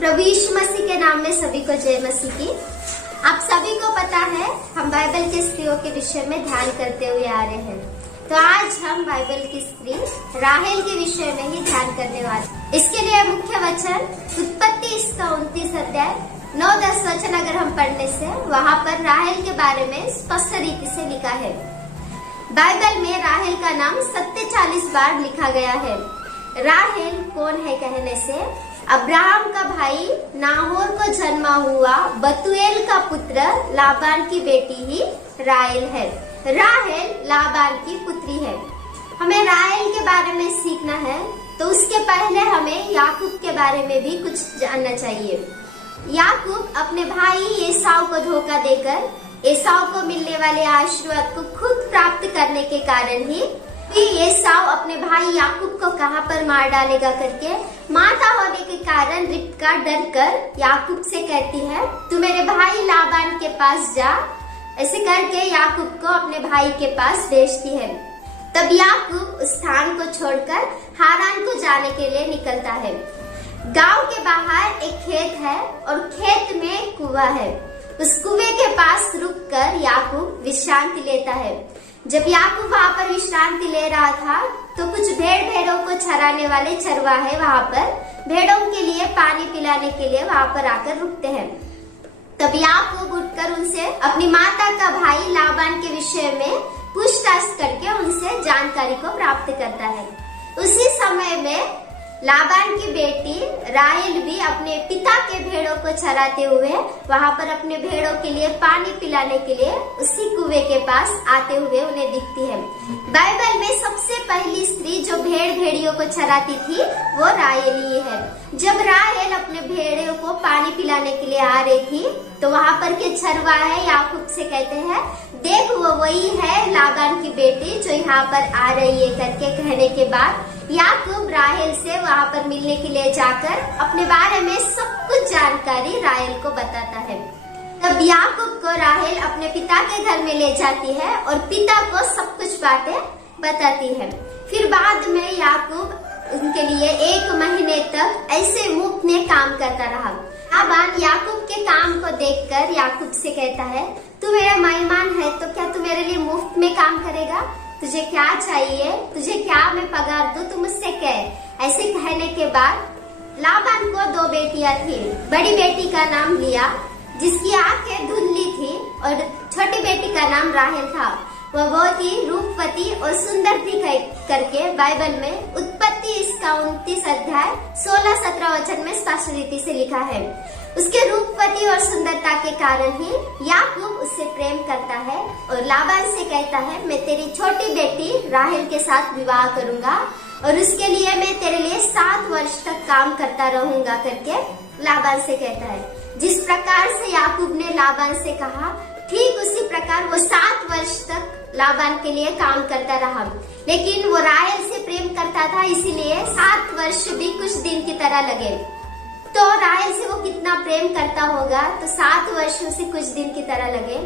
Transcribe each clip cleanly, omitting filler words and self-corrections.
प्रभु यीशु मसीह के नाम में सभी को जय मसीह की। आप सभी को पता है हम बाइबल की स्त्रियों के विषय में ध्यान करते हुए आ रहे हैं। तो आज हम बाइबल की स्त्री राहेल के विषय में ही ध्यान करने वाले। इसके लिए मुख्य वचन उत्पत्ति इसका 29 अध्याय 9-10 वचन अगर हम पढ़ने से वहाँ पर राहेल के बारे में स्पष्ट रीति से लिखा है। बाइबल में राहेल का नाम 47 बार लिखा गया है। राहेल कौन है कहने से अब्राहम का भाई नाहोर को जन्मा हुआ बतूएल का पुत्र लाबान की बेटी ही राहेल है। राहेल लाबान की पुत्री है। हमें राहेल के बारे में सीखना है तो उसके पहले हमें याकूब के बारे में भी कुछ जानना चाहिए। याकूब अपने भाई एसाव को धोखा देकर एसाव को मिलने वाले आशीर्वाद को खुद प्राप्त करने के कारण ही एसाव अपने भाई याकूब को कहां पर मार डालेगा करके माता होने के कारण रिबका डर कर याकूब से कहती है तू मेरे भाई लाबान के पास जा। ऐसे करके याकूब को अपने भाई के पास भेजती है। तब याकूब उस स्थान को छोड़कर हारान को जाने के लिए निकलता है। गांव के बाहर एक खेत है और खेत में एक कुआं है। उस कुएं के पास रुककर याकूब विश्रांति लेता है। जब याकूब वहाँ पर विश्रांति ले रहा था तो कुछ भेड़ों को चराने वाले चरवाहे वहाँ पर भेड़ों के लिए पानी पिलाने के लिए वहाँ पर आकर रुकते हैं। तब याकूब उठकर उनसे अपनी माता का भाई लाबान के विषय में पूछताछ करके उनसे जानकारी को प्राप्त करता है। उसी समय में लाबान की बेटी राहेल भी अपने पिता के भेड़ों को चराते हुए वहाँ पर अपने भेड़ों के लिए पानी पिलाने के लिए उसी कुएं के पास आते हुए उन्हें दिखती है। बाइबल में सबसे पहली स्त्री जो भेड़ियों को चराती थी वो राहेल ही है। जब राहेल अपने भेड़ों को पानी पिलाने के लिए आ रही थी तो वहाँ पर के चरवाहे याकूब से कहते हैं देख वो वही है लाबान की बेटी जो यहाँ पर आ रही है करके कहने के बाद याकूब राहेल से वहाँ पर मिलने के लिए जाकर अपने बारे में सब कुछ जानकारी राहेल को बताता है। तब याकूब को राहेल अपने पिता के घर में ले जाती है और पिता को सब कुछ बातें बताती है। फिर बाद में याकूब उनके लिए 1 महीने तक ऐसे मुफ्त में काम करता रहा। लाबान याकूब के काम को देखकर याकूब से कहता है तू मेरा मेहमान है तो क्या तू मेरे लिए मुफ्त में काम करेगा? तुझे क्या चाहिए? तुझे क्या मैं पगार दूं? तू मुझसे कह। ऐसे कहने के बाद लाबान को 2 बेटियां थी। बड़ी बेटी का नाम लिया जिसकी आंखें धुंधली थी और छोटी बेटी का नाम राहेल था। वह बहुत ही रूपवती और सुंदर थी करके बाइबल में उत्पत्ति इसका 29 अध्याय 16-17 वचन में स्पष्ट रीति से लिखा है। उसके रूपवती और सुंदरता के कारण ही याकूब उससे प्रेम करता है और लाबान से कहता है मैं तेरी छोटी बेटी राहेल के साथ विवाह करूंगा और उसके लिए मैं तेरे लिए 7 वर्ष तक काम करता रहूंगा करके लाबान से कहता है। जिस प्रकार से याकूब ने लाबान से कहा ठीक उसी प्रकार वो 7 वर्ष तक लाबान के लिए काम करता रहा। लेकिन वो राहेल से प्रेम करता था इसीलिए 7 वर्ष भी कुछ दिन की तरह लगे। तो राहेल से वो कितना प्रेम करता होगा तो 7 वर्षों से कुछ दिन की तरह लगे।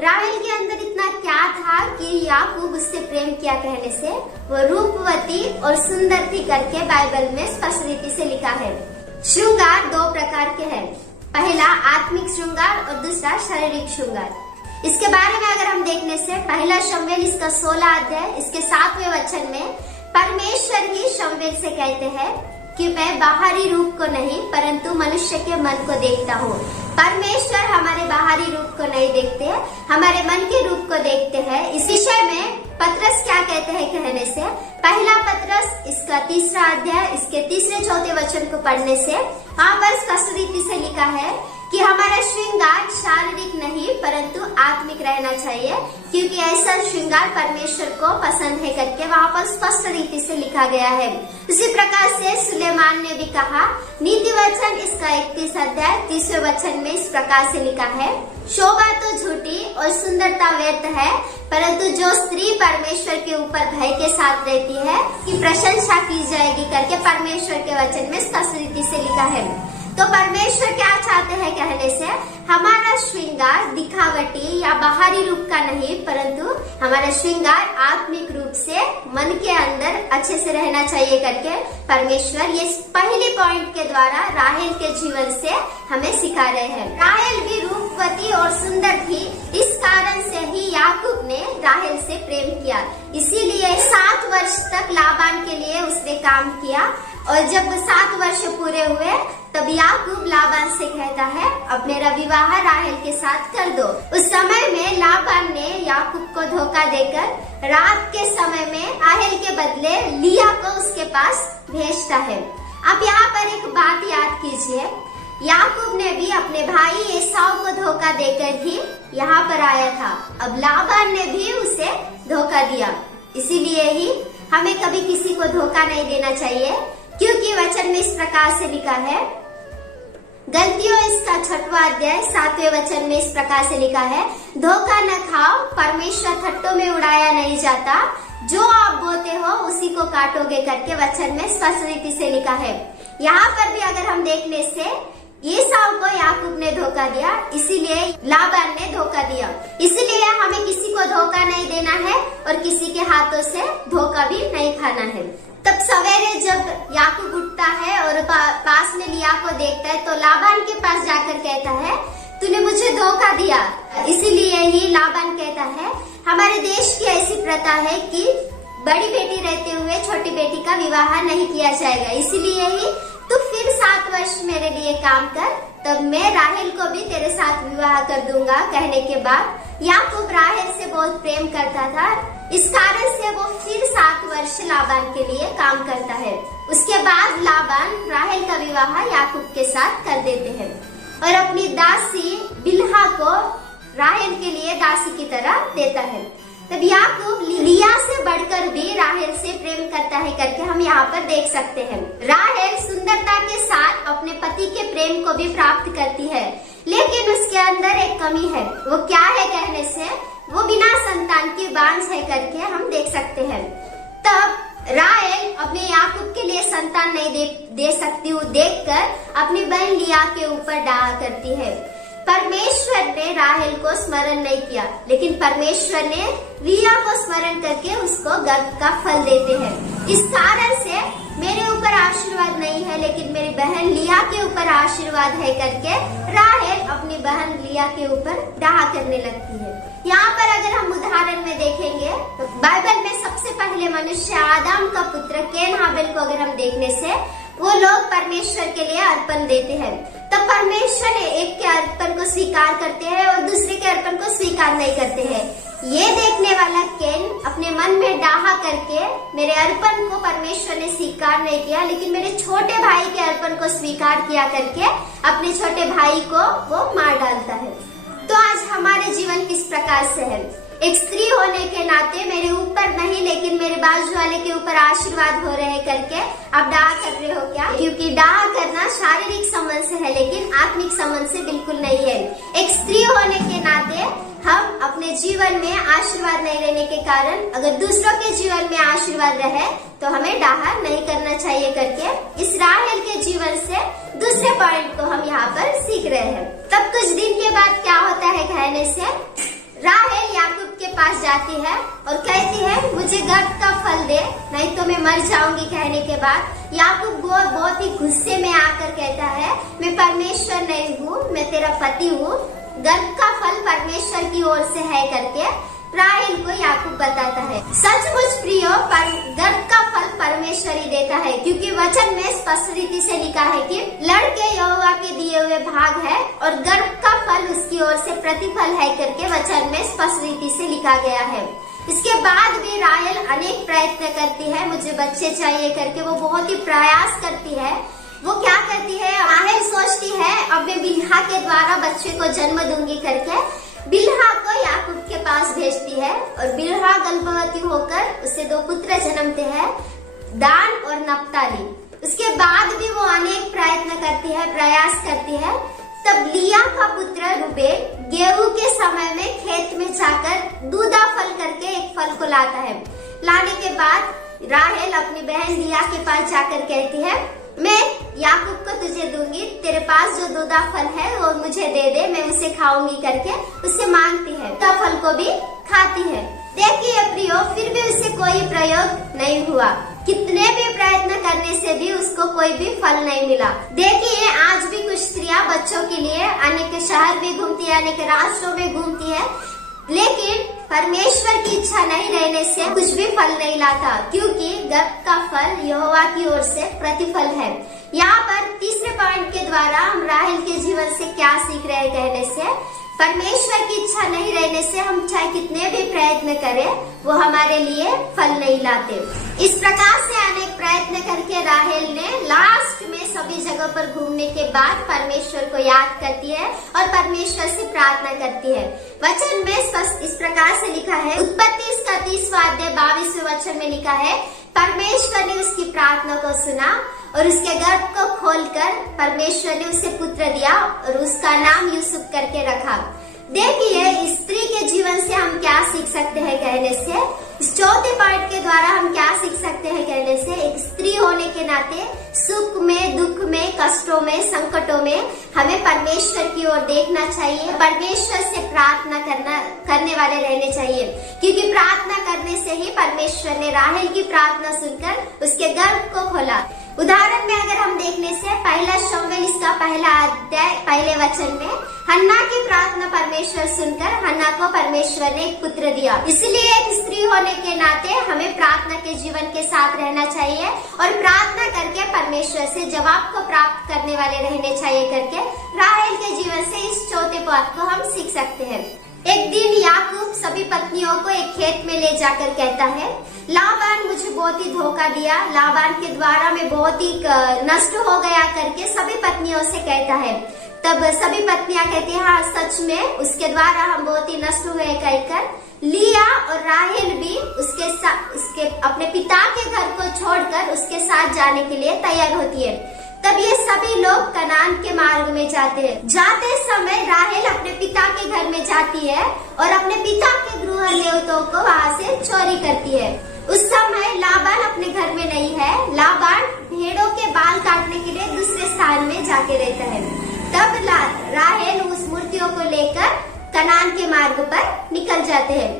राहेल के अंदर इतना क्या था कि याकूब उससे प्रेम किया कहने से वो रूपवती और सुंदर थी करके बाइबल में स्पष्ट रीति से लिखा है। श्रृंगार 2 प्रकार के हैं। पहला आत्मिक श्रृंगार और दूसरा शारीरिक श्रृंगार। इसके बारे में अगर हम देखने से पहला शमूएल इसका 16 अध्याय इसके 7वें वचन में परमेश्वर ही शमूएल से कहते हैं कि मैं बाहरी रूप को नहीं परंतु मनुष्य के मन को देखता हूँ। परमेश्वर हमारे बाहरी रूप को नहीं देखते, हमारे मन के रूप को देखते हैं। इस विषय में पतरस क्या कहते हैं कहने से पहला पतरस इसका 3रा अध्याय इसके 3-4 वचन को पढ़ने से वहाँ पर स्पष्ट रीति से लिखा है कि हमारा श्रृंगार शारीरिक नहीं परंतु आत्मिक रहना चाहिए क्योंकि ऐसा श्रृंगार परमेश्वर को पसंद है करके वहाँ पर स्पष्ट रीति से लिखा गया है। उसी प्रकार से सुलेमान ने भी कहा नीति वचन इसका 31 अध्याय 30वें वचन में इस प्रकार से लिखा है शोभा तो झूठी और सुंदरता व्यर्थ है परंतु जो स्त्री परमेश्वर के ऊपर भय के साथ रहती है कि प्रशंसा की जाएगी करके परमेश्वर के वचन में स्पष्ट रीति से लिखा है। तो परमेश्वर क्या चाहते हैं कहने से, हमारा श्रृंगार दिखावटी या बाहरी रूप का नहीं, परंतु हमारा श्रृंगार आत्मिक रूप से मन के अंदर अच्छे से रहना चाहिए करके परमेश्वर ये पहले पॉइंट के द्वारा राहेल के जीवन से हमें सिखा रहे हैं। राहेल भी रूपवती और सुंदर थी, इस कारण से ही याकूब ने राहेल से प्रेम किया। इसीलिए 7 वर्ष तक लाबान के लिए उसने काम किया, और जब 7 वर्ष पूरे हुए तब याकूब लाबान से कहता है, अब मेरा विवाह राहेल के साथ कर दो। उस समय में लाबान ने याकूब को धोखा देकर रात के समय में राहेल के बदले लिया को उसके पास भेजता है। अब यहाँ पर एक बात याद कीजिए, याकूब ने भी अपने भाई एसाव को धोखा देकर ही यहाँ पर आया था। अब लाबान ने भी उसे धोखा दिया। इसीलिए ही हमें कभी किसी को धोखा नहीं देना चाहिए, क्योंकि वचन में इस प्रकार से लिखा है, गलतियों इसका 6वां अध्याय 7वें वचन में इस प्रकार से लिखा है, धोखा न खाओ, परमेश्वर ठट्टों में उड़ाया नहीं जाता, जो आप बोते हो उसी को काटोगे करके वचन में स्पष्ट रीति से लिखा है। यहाँ पर भी अगर हम देखने से एसाव को याकूब ने धोखा दिया, इसीलिए लाबान ने धोखा दिया। इसलिए हमें किसी को धोखा नहीं देना है और किसी के हाथों से धोखा भी नहीं खाना है। तब सवेरे जब याकूब उठता है और पास में लिया को देखता है, तो लाबान के पास जाकर कहता है, तूने मुझे धोखा दिया। इसीलिए ही लाबान कहता है, हमारे देश की ऐसी प्रथा है कि बड़ी बेटी रहते हुए छोटी बेटी का विवाह नहीं किया जाएगा, इसीलिए ही तू फिर 7 वर्ष मेरे लिए काम कर, तब मैं राहेल को भी तेरे साथ विवाह कर दूंगा। कहने के बाद याकूब राहेल से बहुत प्रेम करता था, इस कारण से वो फिर 7 वर्ष लाबान के लिए काम करता है। उसके बाद लाबान राहेल का विवाह याकूब के साथ कर देते हैं और अपनी दासी बिल्हा को राहेल के लिए दासी की तरह देता है। तब याकूब लिया से बढ़कर भी राहेल से प्रेम करता है करके हम यहाँ पर देख सकते हैं। राहेल सुंदरता के साथ अपने पति के प्रेम को भी प्राप्त करती है, लेकिन उसके अंदर एक कमी है। वो क्या है कहने से, वो बिना संतान की बांझ है करके हम देख सकते हैं। तब राहेल अपने याकूब के लिए संतान नहीं दे सकती हूँ देखकर अपनी बहन लिया के ऊपर डाहा करती है। परमेश्वर ने राहेल को स्मरण नहीं किया, लेकिन परमेश्वर ने लिया को स्मरण करके उसको गर्भ का फल देते हैं। इस कारण से मेरे ऊपर आशीर्वाद नहीं है, लेकिन मेरी बहन लिया के ऊपर आशीर्वाद है करके राहेल अपनी बहन लिया के ऊपर डाहा करने लगती है। यहाँ पर अगर हम उदाहरण में देखेंगे तो बाइबल में सबसे पहले मनुष्य आदम का पुत्र कैन हाबिल को अगर हम देखने से, वो लोग परमेश्वर के लिए अर्पण देते हैं। तब परमेश्वर ने एक के अर्पण को स्वीकार करते हैं और दूसरे के अर्पण को स्वीकार नहीं करते हैं। ये देखने वाला कैन अपने मन में डाहा करके मेरे अर्पण को परमेश्वर ने स्वीकार नहीं किया, लेकिन मेरे छोटे भाई के अर्पण को स्वीकार किया करके अपने छोटे भाई को वो मार डालता है। तो आज हमारे जीवन किस प्रकार से है, एक स्त्री होने के नाते मेरे ऊपर नहीं लेकिन मेरे बाजू वाले के ऊपर आशीर्वाद हो रहे हैं करके आप डाहा कर रहे हो क्या? क्योंकि डाहा करना शारीरिक संबंध से है, लेकिन आत्मिक संबंध से बिल्कुल नहीं है। एक स्त्री होने के नाते हम अपने जीवन में आशीर्वाद नहीं लेने के कारण अगर दूसरों के जीवन में आशीर्वाद रहे तो हमें डाहा नहीं करना चाहिए करके इस राहेल के जीवन से दूसरे पॉइंट को हम यहाँ पर सीख रहे हैं। तब कुछ दिन के बाद क्या होता है कहने से, राहेल याकूब के पास जाती है और कहती है, मुझे गर्भ का फल दे नहीं तो मैं मर जाऊंगी। कहने के बाद याकूब बहुत ही गुस्से में आकर कहता है, मैं परमेश्वर नहीं हूँ, मैं तेरा पति हूँ, गर्भ का फल परमेश्वर की ओर से है करके राहेल को याकूब बताता है। सचमुच प्रियो, गर्भ का फल परमेश्वर ही देता है, क्योंकि वचन में स्पष्ट रीति से लिखा है कि लड़के यहोवा के दिए हुए भाग है और गर्भ का फल उसकी ओर से प्रतिफल है करके वचन में स्पष्ट रीति से लिखा गया है। इसके बाद भी राहेल अनेक प्रयत्न करती है, मुझे बच्चे चाहिए करके वो बहुत ही प्रयास करती है। वो क्या करती है, राहेल सोचती है अब मैं बिल्हा के द्वारा बच्चे को जन्म दूंगी करके बिल्हा को याकूब के पास भेजती है और बिल्हा गर्भवती होकर उसे 2 पुत्र जन्मते हैं, दान और नप्ताली। उसके बाद भी वो अनेक प्रयत्न करती है, प्रयास करती है। तब लिया का पुत्र रूबेन गेहूं के समय में खेत में जाकर दूधा फल करके एक फल को लाता है। लाने के बाद राहेल अपनी बहन लिया के पास जाकर कहती है, मैं याकूब को तुझे दूंगी, तेरे पास जो दूधा फल है वो मुझे दे दे, मैं उसे खाऊंगी करके उससे मांगती है। दूधा फल को भी खाती है। देखिए प्रियो, फिर भी उससे कोई प्रयोग नहीं हुआ। कितने भी प्रयत्न करने से भी उसको कोई भी फल नहीं मिला। देखिए आज भी कुछ स्त्रियां बच्चों के लिए अनेक शहर में घूमती है, अनेक राष्ट्रों में घूमती है, लेकिन परमेश्वर की इच्छा नहीं रहने से कुछ भी फल नहीं लाता, क्योंकि गर्भ का फल यहोवा की ओर से प्रतिफल है। यहाँ पर तीसरे पॉइंट के द्वारा हम राहेल के जीवन से क्या सीख रहे हैं कहने से, परमेश्वर की इच्छा नहीं रहने से हम चाहे कितने भी प्रयत्न करें वो हमारे लिए फल नहीं लाते। इस प्रकार से अनेक प्रयत्न करके राहेल ने लास्ट में सभी जगह पर घूमने के बाद परमेश्वर को याद करती है और परमेश्वर से प्रार्थना करती है। वचन में स्पष्ट इस प्रकार से लिखा है, उत्पत्ति इसका 30वां अध्याय 22वें वचन में लिखा है, परमेश्वर ने उसकी प्रार्थना को सुना और उसके गर्भ को खोलकर परमेश्वर ने उसे पुत्र दिया और उसका नाम यूसुफ करके रखा। देखिए स्त्री के जीवन से हम क्या सीख सकते हैं कहने से, इस चौथे पॉइंट के द्वारा हम क्या सीख सकते हैं कहने से, एक स्त्री होने के नाते सुख में, दुख में, कष्टों में, संकटों में हमें परमेश्वर की ओर देखना चाहिए, परमेश्वर से प्रार्थना करने वाले रहने चाहिए, क्योंकि प्रार्थना करने से ही परमेश्वर ने राहेल की प्रार्थना सुनकर उसके गर्भ को खोला। उदाहरण में अगर हम देखने से पहला शमूएल इसका पहला अध्याय पहले वचन में हन्ना की प्रार्थना परमेश्वर सुनकर हन्ना को परमेश्वर ने एक पुत्र दिया। इसलिए एक स्त्री होने के नाते हमें प्रार्थना के जीवन के साथ रहना चाहिए और प्रार्थना करके परमेश्वर से जवाब को प्राप्त करने वाले रहने चाहिए करके राहेल के जीवन से इस चौथे बात को हम सीख सकते हैं। एक दिन याकूब सभी पत्नियों को एक खेत में ले जाकर कहता है, लाबान मुझे बहुत ही धोखा दिया, लाबान के द्वारा मैं बहुत ही नष्ट हो गया करके सभी पत्नियों से कहता है। तब सभी पत्नियां कहती है, हाँ सच में उसके द्वारा हम बहुत ही नष्ट हुए कहकर लिया और राहेल भी उसके अपने पिता के घर को छोड़कर उसके साथ जाने के लिए तैयार होती है। तब ये सभी लोग कनान के मार्ग में जाते हैं। जाते समय राहेल अपने पिता के घर में जाती है और अपने पिता के गृह देवताओं को वहाँ से चोरी करती है। उस समय लाबान अपने घर में नहीं है, लाबान भेड़ों के बाल काटने के लिए दूसरे स्थान में जाके रहता है। तब राहेल उस मूर्तियों को लेकर कनान के मार्ग पर निकल जाते हैं।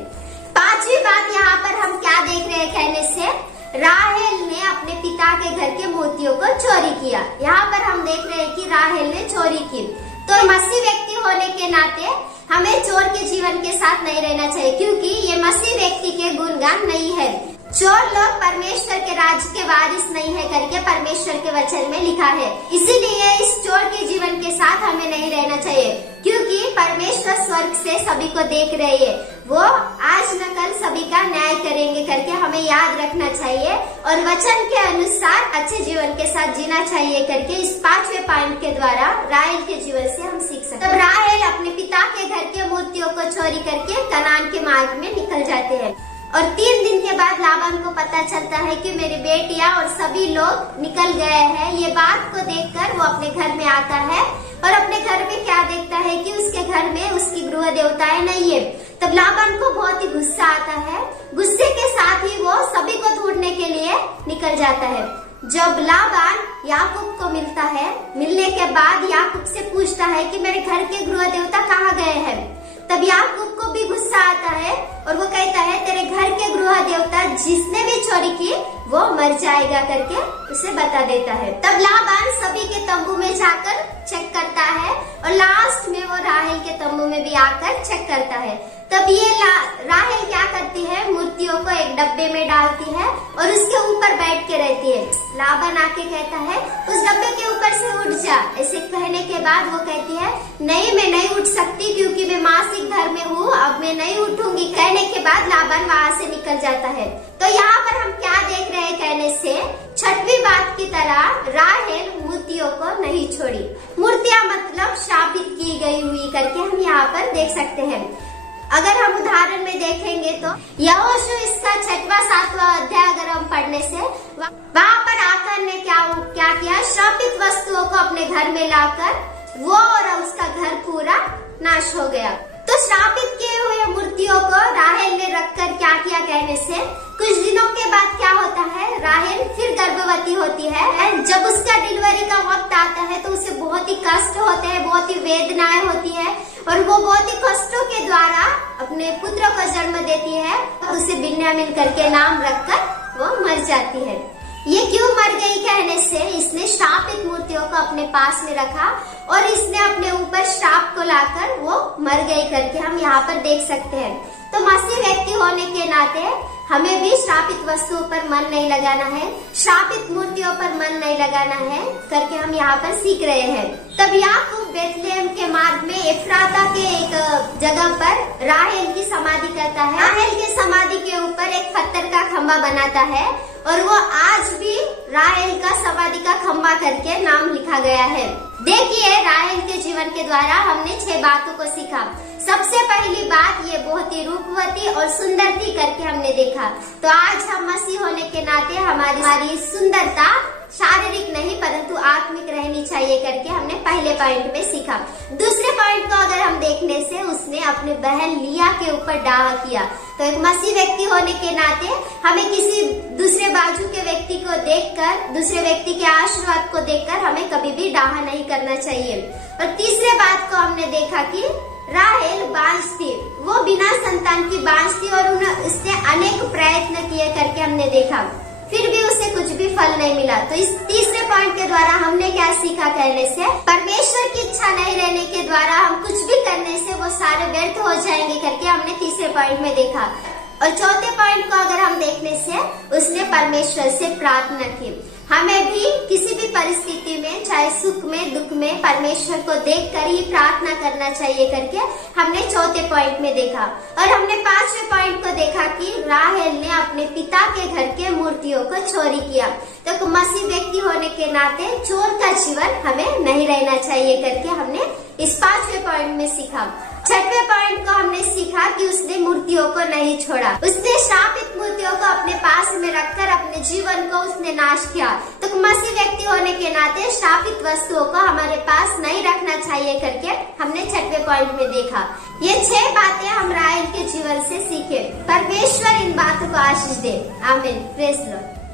पांचवी बात यहाँ पर हम क्या देख रहे हैं कहने से, राहेल ने अपने पिता के घर के मोतियों को चोरी किया। यहाँ पर हम देख रहे हैं कि राहेल ने चोरी की। तो मसीह व्यक्ति होने के नाते हमें चोर के जीवन के साथ नहीं रहना चाहिए, क्योंकि ये मसीह व्यक्ति के गुणगान नहीं है। चोर लोग परमेश्वर के राज्य के वारिस नहीं है करके परमेश्वर के वचन में लिखा है। इसीलिए इस चोर के जीवन के साथ हमें नहीं रहना चाहिए, क्योंकि परमेश्वर स्वर्ग से सभी को देख रहे हैं, वो आज न कल सभी का न्याय करेंगे करके हमें याद रखना चाहिए और वचन के अनुसार अच्छे जीवन के साथ जीना चाहिए करके इस पांचवें पॉइंट के द्वारा राहेल के जीवन से हम सीख सकते हैं। तब राहेल अपने पिता के घर के मूर्तियों को चोरी करके कनान के मार्ग में निकल जाते हैं और 3 दिन के बाद लाबान को पता चलता है कि मेरी बेटियां और सभी लोग निकल गए हैं। ये बात को देखकर वो अपने घर में आता है और अपने घर में क्या देखता है कि उसके घर में उसकी गृह देवताएं नहीं है। तब लाबान को बहुत ही गुस्सा आता है। गुस्से के साथ ही वो सभी को ढूंढने के लिए निकल जाता है। जब लाबान याकूब को मिलता है, मिलने के बाद याकूब से पूछता है कि मेरे घर के गृह देवता कहाँ गए हैं। तब याकूब को भी गुस्सा आता है और वो कहता है तेरे घर के गृह देवता जिसने भी चोरी की वो मर जाएगा करके उसे बता देता है। तब लाबान सभी के तंबू में जाकर चेक करता है और लास्ट में वो राहेल के तंबू में भी आकर चेक करता है। तब ये राहेल क्या करती है, मूर्तियों को एक डब्बे में डालती है और उसके ऊपर बैठ के रहती है। लाबान आके कहता है उस डब्बे के ऊपर से उठ जा। ऐसे कहने के बाद वो कहती है नहीं मैं नहीं उठ सकती क्योंकि मैं मासिक धर्म में हूँ, अब मैं नहीं उठूंगी। कहने के बाद लाबान वहाँ से निकल जाता है। तो यहाँ पर हम क्या देख रहे हैं कहने से, छठवीं बात की तरह राहेल मूर्तियों को नहीं छोड़ी। मूर्तियाँ मतलब शापित की गई हुई करके हम यहाँ पर देख सकते हैं। अगर हम उदाहरण में देखेंगे तो यहोशू इसका 6वां 7वां अध्याय अगर हम पढ़ने से वहाँ पर आकर ने क्या किया, श्रापित वस्तुओं को अपने घर में लाकर वो और उसका घर पूरा नाश हो गया। तो श्रापित किए हुए मूर्तियों को राहेल ने रखकर क्या किया कहने से, कुछ दिनों के बाद क्या होता है, राहेल फिर गर्भवती होती है। जब उसका डिलीवरी का वक्त आता है तो उसे बहुत ही कष्ट होते हैं, बहुत ही वेदनाएं होती है और वो बहुत ही कष्टों के द्वारा अपने पुत्र को जन्म देती है। उसे बिन्यामीन करके नाम रखकर वो मर जाती है। ये क्यों मर गई कहने से इसने श्रापित मूर्तियों को अपने पास में रखा और इसने अपने ऊपर श्राप को लाकर वो मर गई करके हम यहाँ पर देख सकते हैं। तो मसीह व्यक्ति होने के नाते हमें भी श्रापित वस्तुओं पर मन नहीं लगाना है, श्रापित मूर्तियों पर मन नहीं लगाना है करके हम यहाँ पर सीख रहे हैं। तब याकूब बेथलेहम के मार्ग में एफ्राता के एक जगह पर राहेल की समाधि करता है। राहेल की समाधि के ऊपर एक पत्थर का खंबा बनाता है और वो आज भी राहेल का समाधि का खंबा करके नाम लिखा गया है। देखिए, राहेल के जीवन के द्वारा हमने 6 बातों को सीखा। सबसे पहली बात, ये बहुत ही रूपवती और सुंदर थी करके हमने देखा। तो आज हम मसीह होने के नाते हमारी सुंदरता शारीरिक नहीं परंतु आत्मिक रहनी चाहिए करके हमने पहले पॉइंट में सीखा। दूसरे पॉइंट को अगर हम देखने से उसने अपने बहन लिया के ऊपर डाह किया। तो एक मसीह व्यक्ति होने के नाते हमें किसी दूसरे बाजू के व्यक्ति को देखकर, दूसरे व्यक्ति के आशीर्वाद को देखकर हमें कभी भी डाह नहीं करना चाहिए। और तीसरे बात को हमने देखा कि राहेल बांझ थी, वो बिना संतान की बांझ थी और उसने अनेक प्रयत्न किए करके हमने देखा, फिर भी उसे कुछ भी फल नहीं मिला। तो इस तीसरे पॉइंट के द्वारा हमने क्या सीखा कहने से, परमेश्वर की इच्छा नहीं रहने के द्वारा हम कुछ भी करने से वो सारे व्यर्थ हो जाएंगे करके हमने तीसरे पॉइंट में देखा। और चौथे पॉइंट को अगर हम देखने से उसने परमेश्वर से प्रार्थना की। हमें भी किसी भी परिस्थिति में, चाहे सुख में दुख में, परमेश्वर को देखकर ही प्रार्थना करना चाहिए करके हमने चौथे पॉइंट में देखा। और हमने 5वें पॉइंट को देखा कि राहेल ने अपने पिता के घर के मूर्तियों को चोरी किया। तो मसीह व्यक्ति होने के नाते चोर का जीवन हमें नहीं रहना चाहिए करके हमने इस 5वें पॉइंट में सीखा। 6वें पॉइंट को हमने सीखा कि उसने मूर्तियों को नहीं छोड़ा, उसने श्रापित मूर्तियों को अपने पास में रखकर अपने जीवन को उसने नाश किया। तो मसीह व्यक्ति होने के नाते श्रापित वस्तुओं को हमारे पास नहीं रखना चाहिए करके हमने 6वें पॉइंट में देखा। ये 6 बातें हम राहेल के जीवन से सीखे। परमेश्वर इन बातों को आशीष दे। आमीन। Praise Lord.